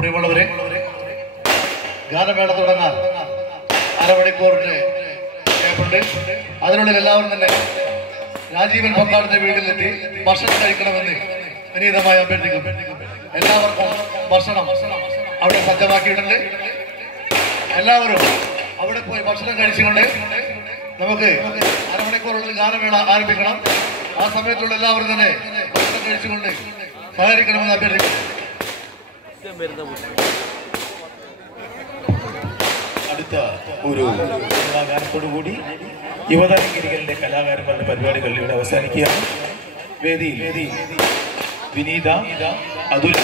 പ്രിയമുള്ളവരെ, ഗാനമേള തുടങ്ങാൻ അരമണിക്കൂറിന്റെ ഗ്യാപ്പുണ്ട്. അതിനുള്ളിൽ എല്ലാവരും തന്നെ രാജീവൻ പങ്കാളിന്റെ വീട്ടിലെത്തി ഭക്ഷണം കഴിക്കണമെന്ന് വിനീതമായി അഭ്യർത്ഥിക്കും. എല്ലാവർക്കും ഭക്ഷണം അവിടെ സജ്ജമാക്കിയിട്ടുണ്ട്. എല്ലാവരും അവിടെ പോയി ഭക്ഷണം കഴിച്ചുകൊണ്ട് നമുക്ക് അരമണിക്കൂറുള്ളിൽ ഗാനമേള ആരംഭിക്കണം. ആ സമയത്തുള്ള എല്ലാവരും തന്നെ ഭക്ഷണം കഴിച്ചുകൊണ്ട് സഹകരിക്കണമെന്ന് അഭ്യർത്ഥിക്കുന്നു. അടുത്ത ഒരു ഗാനത്തോടുകൂടി യുവതാരഗിരികളുടെ കലാകാരന്മാരുടെ പരിപാടികൾ ഇവിടെ അവസാനിക്കുകയാണ്. വേദിയിൽ വിനീത, അതുൽ,